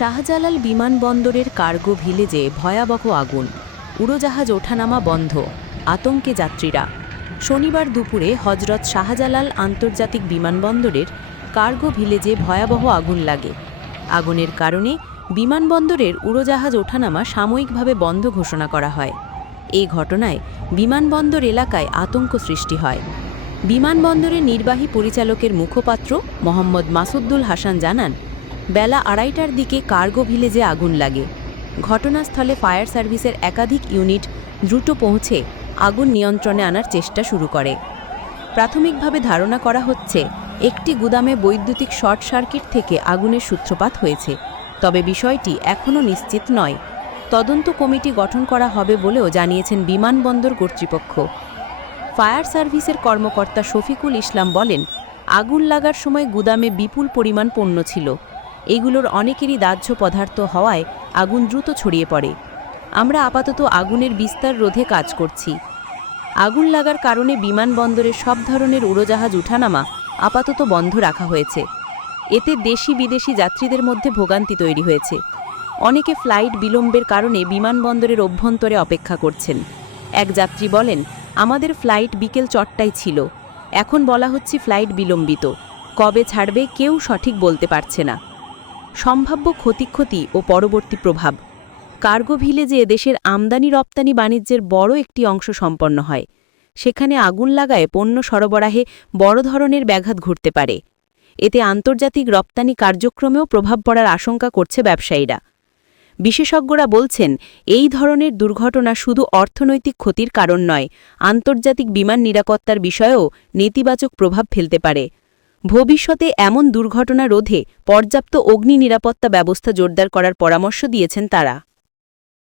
শাহজালাল বিমানবন্দরের কার্গো ভিলেজে ভয়াবহ আগুন। উড়োজাহাজ ওঠানামা বন্ধ। আতঙ্কে যাত্রীরা। শনিবার দুপুরে হজরত শাহজালাল আন্তর্জাতিক বিমানবন্দরের কার্গো ভিলেজে ভয়াবহ আগুন লাগে। আগুনের কারণে বিমানবন্দরের উড়োজাহাজ ওঠানামা সাময়িকভাবে বন্ধ ঘোষণা করা হয়। এই ঘটনায় বিমানবন্দর এলাকায় আতঙ্ক সৃষ্টি হয়। বিমানবন্দরের নির্বাহী পরিচালকের মুখপাত্র মোহাম্মদ মাসুদ্দুল হাসান জানান বেলা আড়াইটার দিকে কার্গো ভিলেজে আগুন লাগে। ঘটনাস্থলে ফায়ার সার্ভিসের একাধিক ইউনিট দ্রুত পৌঁছে আগুন নিয়ন্ত্রণে আনার চেষ্টা শুরু করে। প্রাথমিকভাবে ধারণা করা হচ্ছে, একটি গুদামে বৈদ্যুতিক শর্ট সার্কিট থেকে আগুনের সূত্রপাত হয়েছে, তবে বিষয়টি এখনও নিশ্চিত নয়। তদন্ত কমিটি গঠন করা হবে বলেও জানিয়েছেন বিমানবন্দর কর্তৃপক্ষ। ফায়ার সার্ভিসের কর্মকর্তা শফিকুল ইসলাম বলেন, আগুন লাগার সময় গুদামে বিপুল পরিমাণ পণ্য ছিল। এগুলোর অনেকেরই দাহ্য পদার্থ হওয়ায় আগুন দ্রুত ছড়িয়ে পড়ে। আমরা আপাতত আগুনের বিস্তার রোধে কাজ করছি। আগুন লাগার কারণে বিমানবন্দরে সব ধরনের উড়োজাহাজ উঠানামা আপাতত বন্ধ রাখা হয়েছে। এতে দেশি বিদেশি যাত্রীদের মধ্যে ভোগান্তি তৈরি হয়েছে। অনেকে ফ্লাইট বিলম্বের কারণে বিমানবন্দরের অভ্যন্তরে অপেক্ষা করছেন। এক যাত্রী বলেন, আমাদের ফ্লাইট বিকেল চট্টায় ছিল। এখন বলা হচ্ছে ফ্লাইট বিলম্বিত। কবে ছাড়বে কেউ সঠিক বলতে পারছে না। সম্ভাব্য ক্ষতিক্ষতি ও পরবর্তী প্রভাব। কার্গো ভিলেজে দেশের আমদানি রপ্তানি বাণিজ্যের বড় একটি অংশ সম্পন্ন হয়। সেখানে আগুন লাগায় পণ্য সরবরাহে বড় ধরনের ব্যাঘাত ঘটতে পারে। এতে আন্তর্জাতিক রপ্তানি কার্যক্রমেও প্রভাব পড়ার আশঙ্কা করছে ব্যবসায়ীরা। বিশেষজ্ঞরা বলছেন, এই ধরনের দুর্ঘটনা শুধু অর্থনৈতিক ক্ষতির কারণ নয়, আন্তর্জাতিক বিমান নিরাপত্তার বিষয়েও নেতিবাচক প্রভাব ফেলতে পারে। ভবিষ্যতে এমন দুর্ঘটনা রোধে পর্যাপ্ত অগ্নি নিরাপত্তা ব্যবস্থা জোরদার করার পরামর্শ দিয়েছেন তারা।